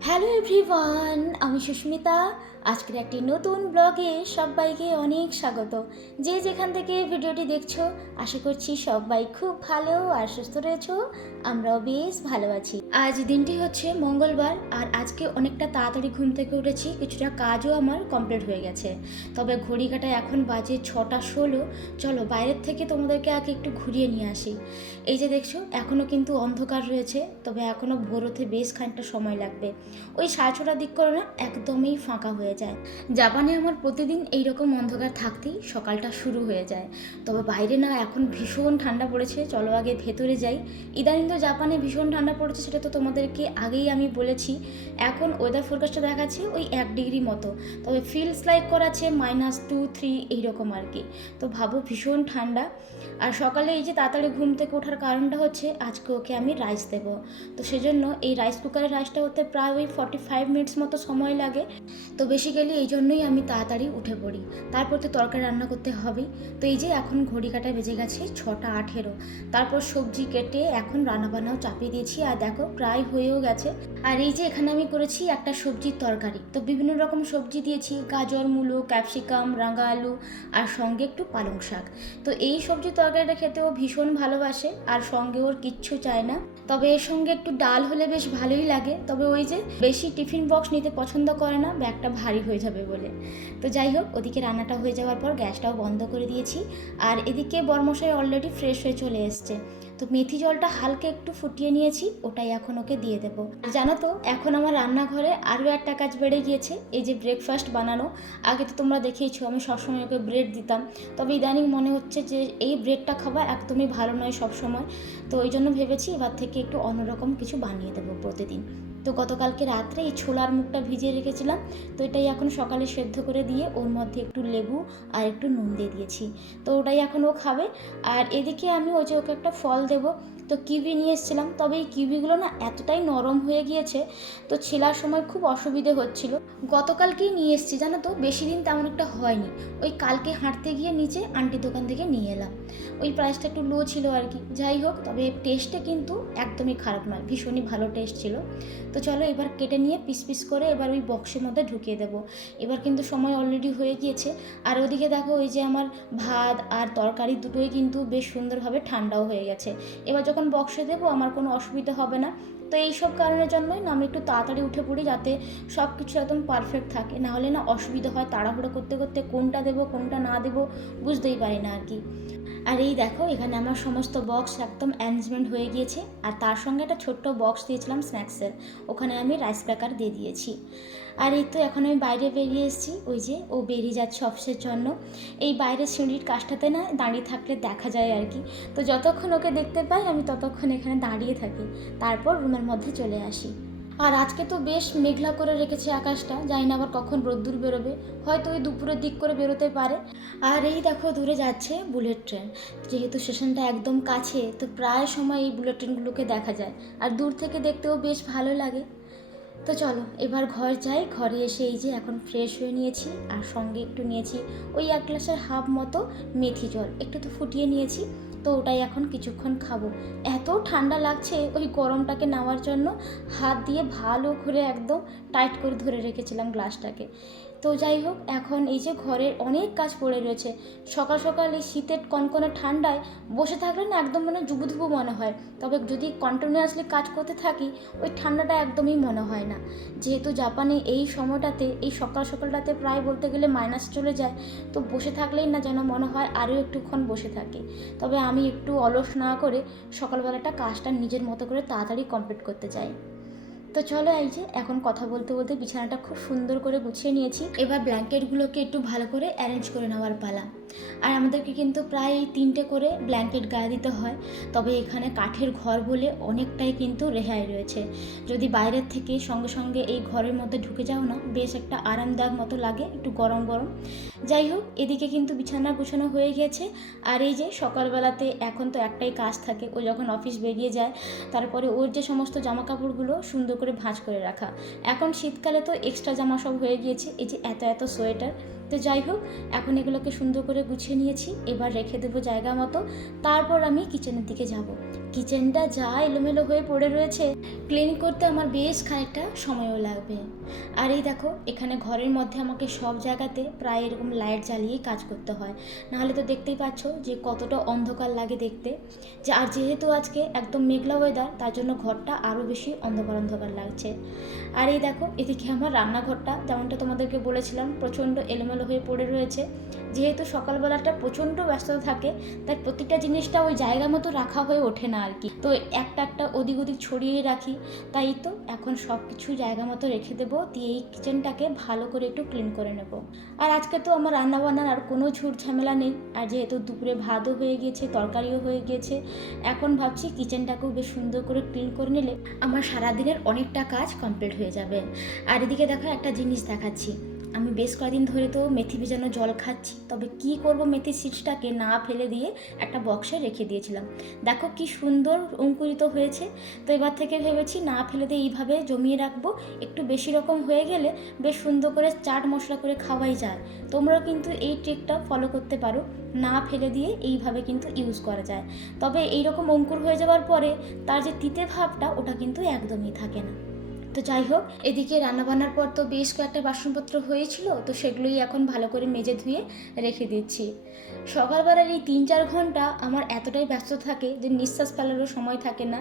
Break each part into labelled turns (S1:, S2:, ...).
S1: Hello everyone আমি সুস্মিতা আজকের একটি নতুন ব্লগে সবাইকে অনেক স্বাগত। যে যেখান থেকে ভিডিওটি দেখছ, আশা করছি সবাই খুব ভালো আর সুস্থ রয়েছো। আমরাও বেশ ভালো আছি। আজ দিনটি হচ্ছে মঙ্গলবার আর আজকে অনেকটা তাড়াতাড়ি ঘুম থেকে উঠেছি, কিছুটা কাজও আমার কমপ্লিট হয়ে গেছে। তবে ঘড়ি কাটায় এখন বাজে ছটা ষোলো। চলো বাইরের থেকে তোমাদেরকে আগে একটু ঘুরিয়ে নিয়ে আসি। এই যে দেখছ এখনও কিন্তু অন্ধকার রয়েছে, তবে এখনও ভোর হতে বেশ খানিকটা সময় লাগবে। ওই সাড়ে ছটার দিক করে না একদমই ফাঁকা হয়ে যায়। জাপানে আমার প্রতিদিন এই রকম অন্ধকার থাকতেই সকালটা শুরু হয়ে যায়। তবে বাইরে না এখন ভীষণ ঠান্ডা পড়েছে, চলো আগে ভেতরে যাই। ইদানিং তো জাপানে ভীষণ ঠান্ডা পড়েছে, সেটা তো তোমাদেরকে আগেই আমি বলেছি। এখন ওয়েদার ফোরকাস্টটা দেখাচ্ছে ওই এক ডিগ্রি মতো। তবে ফিলস লাইক করাচ্ছে মাইনাস টু থ্রি এইরকম আর কি। তো ভাবো ভীষণ ঠান্ডা। আর সকালে এই যে তাড়াতাড়ি ঘুম থেকে ওঠার কারণটা হচ্ছে আজকে ওকে আমি রাইস দেবো। তো সেজন্য এই রাইস কুকারের রাইসটা হতে প্রায় ওই ফর্টি ফাইভ মিনিটস মতো সময় লাগে। তো বেসিক্যালি এই জন্যই আমি তাড়াতাড়ি উঠে পড়ি। তারপর তো তরকারি রান্না করতে হবেই। তো এই যে এখন ঘড়ি কাটা বেজে গেছে ছটা আঠেরো। তারপর সবজি কেটে এখন রান্নাবান্নাও চাপিয়ে দিয়েছি। আর দেখো, প্রায় হয়েও গেছে। আর এই যে এখানে আমি করেছি একটা সবজির তরকারি। তো বিভিন্ন রকম সবজি দিয়েছি। গাজর, মূলো, ক্যাপসিকাম, রাঙা আলু আর সঙ্গে একটু পালং শাক। তো এই সবজির তরকারিটা খেতেও ভীষণ ভালোবাসে। আর সঙ্গে ওর কিচ্ছু চায় না। তবে এর সঙ্গে একটু ডাল হলে বেশ ভালোই লাগে। তবে ওই যে বেশি টিফিন বক্স নিতে পছন্দ করে না, ব্যাগটা ভারী হয়ে যাবে বলে। তো যাই হোক, ওদিকে রান্নাটা হয়ে যাওয়ার পর গ্যাসটাও বন্ধ করে দিয়েছি। আর এদিকে বর্মশাই অলরেডি ফ্রেশ হয়ে চলে এসছে। তো মেথি জলটা হালকা একটু ফুটিয়ে নিয়েছি, ওটাই এখন ওকে দিয়ে দেবো। জানো তো, এখন আমার রান্নাঘরে আরও একটা কাজ বেড়ে গিয়েছে, এই যে ব্রেকফাস্ট বানানো। আগে তো তোমরা দেখেইছো, আমি সবসময় ওকে ব্রেড দিতাম। তবে ইদানিং মনে হচ্ছে যে এই ব্রেডটা খাবার একদমই ভালো নয় সবসময়। তো ওই জন্য ভেবেছি এবার থেকে একটু অন্যরকম কিছু বানিয়ে দেবো প্রতিদিন। তো গতকালকে রাত্রে এই ছোলার মুখটা ভিজিয়ে রেখেছিলাম। তো এটাই এখন সকালে সেদ্ধ করে দিয়ে ওর মধ্যে একটু লেবু আর একটু নুন দিয়ে দিয়েছি। তো ওটাই এখন ও খাবে। আর এদিকে আমি ওই যে ওকে একটা ফল দেবো। তো কিউবি নিয়ে এসেছিলাম। তবে এই কিউবিগুলো না এতটাই নরম হয়ে গিয়েছে, তো ছেলার সময় খুব অসুবিধে হচ্ছিল। গতকালকেই নিয়ে এসেছি, জানো তো? বেশি দিন তেমন একটা হয়নি। ওই কালকে হাঁটতে গিয়ে নিচে আন্টি দোকান থেকে নিয়ে এলাম। ওই প্রাইসটা একটু লো ছিল আর কি। যাই হোক, তবে টেস্টে কিন্তু একদমই খারাপ নয়। ভীষণই ভালো টেস্ট ছিল। তো চলো এবার কেটে নিয়ে পিস পিস করে এবার ওই বক্সের মধ্যে ঢুকিয়ে দেবো। এবার কিন্তু সময় অলরেডি হয়ে গিয়েছে। আর ওদিকে দেখো, ওই যে আমার ভাত আর তরকারি দুটোই কিন্তু বেশ সুন্দরভাবে ঠান্ডাও হয়ে গেছে। এবার যখন বক্সে দেবো, আমার কোনো অসুবিধা হবে না। তো এই সব কারণের জন্যই না আমি একটু তাড়াতাড়ি উঠে পড়ি যাতে সব কিছু একদম পারফেক্ট থাকে। নাহলে না অসুবিধা হয় তাড়াহুড়ো করতে করতে কোনটা দেবো, কোনটা না দেবো, বুঝতেই পারি না আর কি। আর এই দেখো, এখানে আমার সমস্ত বক্স একদম অ্যারেঞ্জমেন্ট হয়ে গিয়েছে। আর তার সঙ্গে একটা ছোট্ট বক্স দিয়েছিলাম স্ন্যাক্সের ওখানে আমি রাইস প্যাকার দিয়ে দিয়েছি। আর এই তো এখন আমি বাইরে বেরিয়ে এসেছি। ওই যে ও বেরিয়ে যাচ্ছে অফিসের জন্য। এই বাইরের সিঁড়ির কাজটাতে না দাঁড়িয়ে থাকলে দেখা যায় আর কি। তো যতক্ষণ ওকে দেখতে পাই, আমি ততক্ষণ এখানে দাঁড়িয়ে থাকি। তারপর রুমের মধ্যে চলে আসি। আর আজকে তো বেশ মেঘলা করে রেখেছে আকাশটা, জানি না আবার কখন রোদ্দুর বেরোবে, হয়তো ওই দুপুরের দিক করে বেরোতে পারে। আর এই দেখো দূরে যাচ্ছে বুলেট ট্রেন, যেহেতু স্টেশনটা একদম কাছে, তো প্রায় সময় এই বুলেট ট্রেনগুলোকে দেখা যায়। আর দূর থেকে দেখতেও বেশ ভালো লাগে। তো চলো, এবার ঘর যাই, ঘরে এসে এই যে এখন ফ্রেশ হয়ে নিয়েছি, আর সঙ্গে একটু নিয়েছি ওই এক গ্লাসের হাফ মতো মেথি জল, একটু তো ফুটিয়ে নিয়েছি। তো ওটাই এখন কিছুক্ষণ খাব। এত ঠান্ডা লাগছে ওই গরমটাকে নেওয়ার জন্য হাত দিয়ে ভালো করে একদম টাইট করে ধরে রেখেছিলাম গ্লাসটাকে তো যাই হোক, এখন এই যে ঘরের অনেক কাজ পড়ে রয়েছে। সকাল সকাল এই শীতের কনকনে ঠান্ডায় বসে থাকলে না একদম মানে জুবুধুবু মনে হয়। তবে যদি কন্টিনিউয়াসলি কাজ করতে থাকি, ওই ঠান্ডাটা একদমই মনে হয় না। যেহেতু জাপানে এই সময়টাতে, এই সকাল সকালটাতে প্রায় বলতে গেলে মাইনাস চলে যায়, তো বসে থাকলেই না যেন মনে হয় আরও একটুক্ষণ বসে থাকি। তবে আমি একটু অলস না করে সকালবেলাটা কাজটা নিজের মতো করে তাড়াতাড়ি কমপ্লিট করতে চাই। তো চলো এই যে, এখন কথা বলতে বলতে বিছানাটা খুব সুন্দর করে গুছিয়ে নিয়েছি। এবার ব্ল্যাঙ্কেটগুলোকে একটু ভালো করে অ্যারেঞ্জ করে নেওয়ার পালা। আর আমাদেরকে কিন্তু প্রায় তিনটে করে ব্ল্যাঙ্কেট গায়ে দিতে হয়। তবে এখানে কাঠের ঘর বলে অনেকটাই কিন্তু রেহাই রয়েছে। যদি বাইরের থেকে সঙ্গে সঙ্গে এই ঘরের মধ্যে ঢুকে যাও না, বেশ একটা আরামদায়ক মতো লাগে, একটু গরম গরম। যাই হোক, এদিকে কিন্তু বিছানা গুছানো হয়ে গেছে। আর এই যে সকালবেলাতে এখন তো একটাই কাজ থাকে, ও যখন অফিস বেরিয়ে যায়, তারপরে ওর যে সমস্ত জামা কাপড়গুলো সুন্দর করে ভাঁজ করে রাখা। এখন শীতকালে তো এক্সট্রা জামা সব হয়ে গিয়েছে, এই যে এত এত সোয়েটার তো যাই হোক, এখন এগুলোকে সুন্দর করে গুছিয়ে নিয়েছি। এবার রেখে দেবো জায়গা মতো। তারপর আমি কিচেনের দিকে যাব। কিচেনটা যা এলোমেলো হয়ে পড়ে রয়েছে ক্লিন করতে আমার বেশ খানিকটা সময়ও লাগবে। আর এই দেখো, এখানে ঘরের মধ্যে আমাকে সব জায়গাতে প্রায় এরকম লাইট জ্বালিয়েই কাজ করতে হয়। নাহলে তো দেখতেই পাচ্ছ যে কতটা অন্ধকার লাগে দেখতে। যে, আর যেহেতু আজকে একদম মেঘলা ওয়েদার তার জন্য ঘরটা আরও বেশি অন্ধকার অন্ধকার লাগছে। আর এই দেখো, এদিকে আমার রান্নাঘরটা, যেমনটা তোমাদেরকে বলেছিলাম, প্রচণ্ড এলোমেলো হয়ে পড়ে রয়েছে। যেহেতু সকালবেলাটা প্রচণ্ড ব্যস্ত থাকে, তাই প্রতিটা জিনিসটা ওই জায়গা মতো রাখা হয়ে ওঠে না। আর কি। তো একটা একটা ওদিক ওদিক ছড়িয়ে রাখি, তাই তো এখন সব কিছু জায়গা মতো রেখে দেবো, দিয়ে এই কিচেনটাকে ভালো করে একটু ক্লিন করে নেব। আর আজকে তো আমার রান্না বান্নার আর কোনো ঝুট ঝামেলা নেই, আর যেহেতু দুপুরে ভাতও হয়ে গিয়েছে, তরকারিও হয়ে গিয়েছে, এখন ভাবছি কিচেনটাকেও বেশ সুন্দর করে ক্লিন করে নিলে আমার সারাদিনের অনেকটা কাজ কমপ্লিট হয়ে যাবে। আর এদিকে দেখো একটা জিনিস দেখাচ্ছি আমি বেশ কয়েকদিন ধরে তো মেথি ভেজানো জল খাচ্ছি, তবে কি করব মেথি সিডসটাকে না ফেলে দিয়ে একটা বক্সে রেখে দিয়েছিলাম। দেখো কি সুন্দর অঙ্কুরিত হয়েছে। তো এবার থেকে ভেবেছি না ফেলে দিয়ে এইভাবে জমিয়ে রাখব। একটু বেশি রকম হয়ে গেলে বেশ সুন্দর করে চাট মশলা করে খাওয়াই যায়। তোমরাও কিন্তু এই ট্রিকটা ফলো করতে পারো। না ফেলে দিয়ে এইভাবে কিন্তু ইউজ করা যায়। তবে এই রকম অঙ্কুর হয়ে যাওয়ার পরে তার যে তিতে ভাবটা, ওটা কিন্তু একদমই থাকে না। তো যাই হোক, এদিকে রান্নাবান্নার পর তো বেশ কয়েকটা বাসনপত্র হয়েছিল, তো সেগুলোই এখন ভালো করে মেজে ধুয়ে রেখে দিচ্ছি। সকালবেলার এই তিন চার ঘণ্টা আমার এতটাই ব্যস্ত থাকে যে নিঃশ্বাস ফেলারও সময় থাকে না।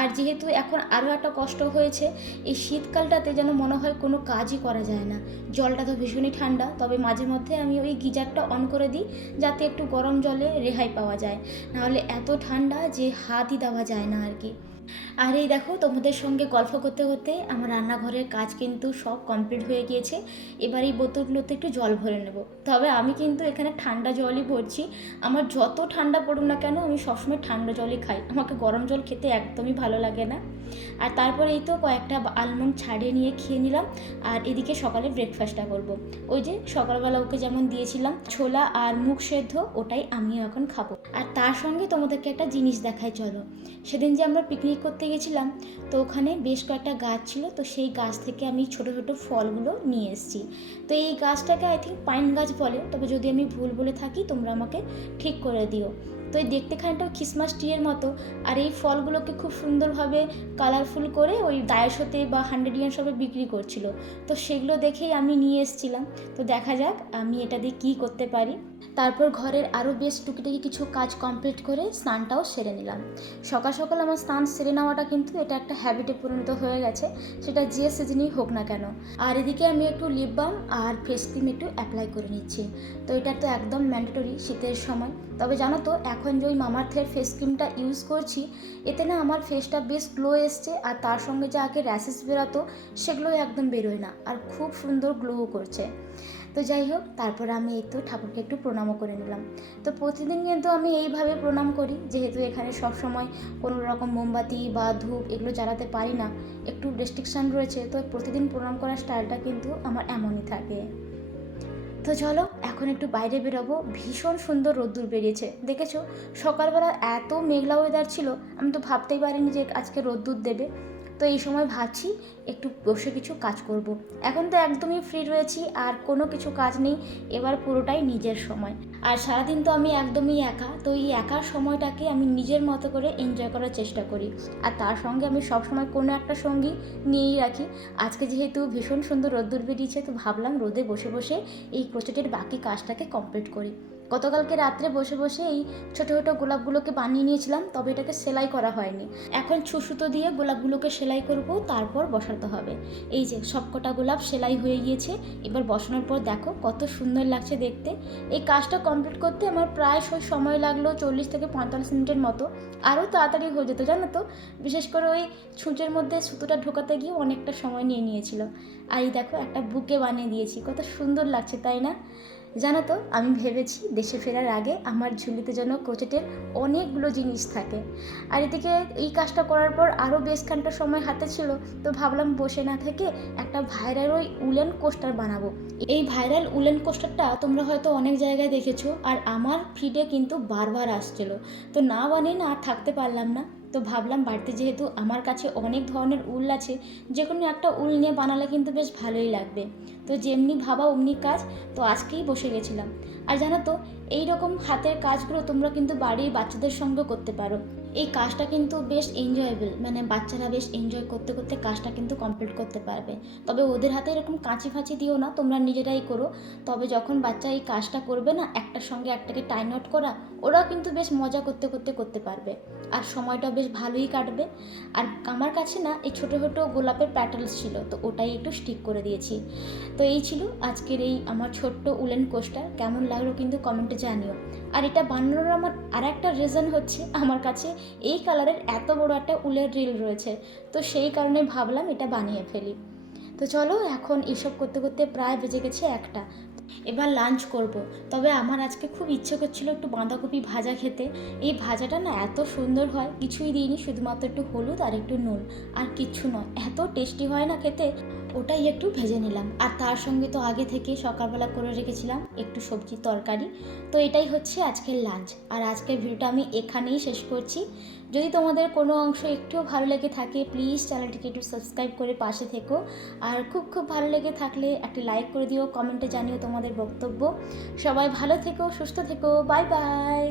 S1: আর যেহেতু এখন আরও একটা কষ্ট হয়েছে, এই শীতকালটাতে যেন মনে হয় কোনো কাজই করা যায় না। জলটা তো ভীষণই ঠান্ডা, তবে মাঝে মধ্যে আমি ওই গিজারটা অন করে দিই যাতে একটু গরম জলে রেহাই পাওয়া যায়। নাহলে এত ঠান্ডা যে হাতই দেওয়া যায় না আর কি। আর এই দেখো, তোমাদের সঙ্গে গল্প করতে করতে আমার রান্নাঘরের কাজ কিন্তু সব কমপ্লিট হয়ে গিয়েছে। এবার এই বোতলগুলোতে একটু জল ভরে নেব। তবে আমি কিন্তু এখানে ঠান্ডা জলই ভরছি। আমার যত ঠান্ডা পড়ুক না কেন, আমি সবসময় ঠান্ডা জলই খাই। আমাকে গরম জল খেতে একদমই ভালো লাগে না। আর তারপরে এই তো কয়েকটা আলমন্ড ছাড়িয়ে নিয়ে খেয়ে নিলাম। আর এদিকে সকালে ব্রেকফাস্টটা করব। ওই যে সকালবেলা ওকে যেমন দিয়েছিলাম, ছোলা আর মুখ সেদ্ধ, ওটাই আমিও এখন খাব। আর তার সঙ্গে তোমাদেরকে একটা জিনিস দেখাই, চলো। সেদিন যে আমরা পিকনিক করতে গেছিলাম, তো ওখানে বেশ কয়েকটা গাছ ছিল, তো সেই গাছ থেকে আমি ছোট ছোট ফলগুলো নিয়ে এসেছি। তো এই গাছটাকে আই থিঙ্ক পাইন গাছ বলে, তবে যদি আমি ভুল বলে থাকি, তোমরা আমাকে ঠিক করে দিও। তো এই দেখতে খানিকটা খ্রিসমাস ট্রিয়ের মতো, আর এই ফলগুলোকে খুব সুন্দরভাবে কালারফুল করে ওই দায়সতে বা হান্ড্রেড ইয়ান সবে বিক্রি করছিল। তো সেগুলো দেখেই আমি নিয়ে এসেছিলাম। তো দেখা যাক আমি এটা দিয়ে কী করতে পারি। তারপর ঘরের আরও বেশ টুকিটাকি কিছু কাজ কমপ্লিট করে স্নানটাও সেরে নিলাম। সকাল সকাল আমার স্নান সেরে নেওয়াটা কিন্তু এটা একটা হ্যাবিটে পরিণত হয়ে গেছে, সেটা যে সিজনই হোক না কেন। আর এদিকে আমি একটু লিপ বাম আর ফেস ক্রিম একটু অ্যাপ্লাই করে নিচ্ছি। তো এটা তো একদম ম্যান্ডেটরি শীতের সময়। তবে জানো তো, এখন যে ওই মামার্থের ফেস ক্রিমটা ইউজ করছি, এতে না আমার ফেসটা বেশ গ্লো এসছে আর তার সঙ্গে যে আগে র্যাশেস বেরোতো সেগুলো একদম বেরোয় না। আর খুব সুন্দর গ্লোও করছে। তো যাই হোক, তারপর আমি এই তো ঠাকুরকে একটু প্রণামও করে নিলাম। তো প্রতিদিন কিন্তু আমি এইভাবে প্রণাম করি, যেহেতু এখানে সব সময় কোনো রকম মোমবাতি বা ধূপ এগুলো জ্বালাতে পারি না, একটু রেস্ট্রিকশান রয়েছে, তো প্রতিদিন প্রণাম করার স্টাইলটা কিন্তু আমার এমনই থাকে। তো চলো, এখন একটু বাইরে বেরোবো, ভীষণ সুন্দর রোদ্দুর বেরিয়েছে, দেখেছ? সকালবেলা এত মেঘলা ওয়েদার ছিল, আমি তো ভাবতেই পারিনি যে আজকে রোদ্দুর দেবে। তো এই সময় ভাবছি একটু বসে কিছু কাজ করব। এখন তো একদমই ফ্রি রয়েছি, আর কোনো কিছু কাজ নেই, এবার পুরোটাই নিজের সময়। আর সারাদিন তো আমি একদমই একা, তো এই একা সময়টাকে আমি নিজের মতো করে এনজয় করার চেষ্টা করি। আর তার সঙ্গে আমি সবসময় কোনো একটা সঙ্গী নিয়েই রাখি। আজকে যেহেতু ভীষণ সুন্দর রোদ্দুর বেরিয়েছে, তো ভাবলাম রোদে বসে বসে এই প্রজেক্টের বাকি কাজটাকে কমপ্লিট করি। গতকালকে রাত্রে বসে বসে এই ছোটো ছোটো গোলাপগুলোকে বানিয়ে নিয়েছিলাম, তবে এটাকে সেলাই করা হয়নি। এখন ছুসুতো দিয়ে গোলাপগুলোকে সেলাই করব, তারপর বসাতে হবে। এই যে, সবকটা গোলাপ সেলাই হয়ে গিয়েছে, এবার বসানোর পর দেখো কত সুন্দর লাগছে দেখতে। এই কাজটা কমপ্লিট করতে আমার প্রায় সময় লাগল চল্লিশ থেকে পঁয়তাল্লিশ মিনিটের মতো। আরও তাড়াতাড়ি হয়ে যেত, জানো তো? বিশেষ করে ওই ছুঁচের মধ্যে সুতোটা ঢোকাতে গিয়ে অনেকটা সময় নিয়ে নিয়েছিল। আর এই দেখো একটা বুকে বানিয়ে দিয়েছি, কত সুন্দর লাগছে, তাই না? জানো তো, আমি ভেবেছি দেশে ফেরার আগে আমার ঝুলিতে যেন কোচেটের অনেকগুলো জিনিস থাকে। আর এদিকে এই কাজটা করার পর আরও বেশ খানটা সময় হাতে ছিল, তো ভাবলাম বসে না থেকে একটা ভাইরাল ওই উলেন কোস্টার বানাবো। এই ভাইরাল উলেন কোস্টারটা তোমরা হয়তো অনেক জায়গায় দেখেছ, আর আমার ফিডে কিন্তু বারবার আসছিল। তো না বানিয়ে না থাকতে পারলাম না। তো ভাবলাম বাড়িতে যেহেতু আমার কাছে অনেক ধরনের উল আছে যে কোনো একটা উল নিয়ে বানালে কিন্তু বেশ ভালোই লাগবে। তো যেমনি ভাবা অমনি কাজ, তো আজকেই বসে গেছিলাম। আর জানো তো এই রকম হাতের কাজগুলো তোমরা কিন্তু বাড়ির বাচ্চাদের সঙ্গে করতে পারো। এই কাজটা কিন্তু বেশ এনজয়েবল মানে বাচ্চারা বেশ এনজয় করতে করতে কাজটা কিন্তু কমপ্লিট করতে পারবে। তবে ওদের হাতে এরকম কাঁচি ফাঁচি দিও না, তোমরা নিজেরাই করো। তবে যখন বাচ্চা এই কাজটা করবে না, একটার সঙ্গে একটাকে টাইম আউট করা, ওরাও কিন্তু বেশ মজা করতে করতে করতে পারবে। আর সময়টা বেশ ভালোই কাটবে। আর আমার কাছে না, এই ছোটো ছোটো গোলাপের প্যাটেলস ছিল, তো ওটাই একটু স্টিক করে দিয়েছি। তো এই ছিল আজকের এই আমার ছোট্ট উলেন কোস্টার কেমন লাগল কিন্তু কমেন্টে জানিও। আর এটা বানানোর আমার আর একটা রিজন হচ্ছে আমার কাছে এই কালারের এত বড় একটা উলের রিল রয়েছে। তো সেই কারণে ভাবলাম এটা বানিয়ে ফেলি। তো চলো এখন এসব করতে করতে প্রায় বেজে গেছে একটা। এবার লাঞ্চ করব। তবে আমার আজকে খুব ইচ্ছে করছিল একটু বাঁধাকপি ভাজা খেতে। এই ভাজাটা না এত সুন্দর হয়, কিছুই দিইনি, শুধুমাত্র একটু হলুদ আর একটু নুন। আর কিচ্ছু নয়, এত টেস্টি হয় না খেতে। ওটাই একটু ভেজে নিলাম। আর তার সঙ্গে তো আগে থেকে সকালবেলা করে রেখেছিলাম একটু সবজি তরকারি। তো এটাই হচ্ছে আজকের লাঞ্চ আর আজকের ভিডিওটা আমি এখানেই শেষ করছি। যদি তোমাদের কোনো অংশ একটুও ভালো লেগে থাকে প্লিজ চ্যানেলটিকে একটু সাবস্ক্রাইব করে পাশে থেকো। আর খুব খুব ভালো লেগে থাকলে একটি লাইক করে দিও কমেন্টে জানিও তোমাদের বক্তব্য। সবাই ভালো থেকো, সুস্থ থেকো বাই বাই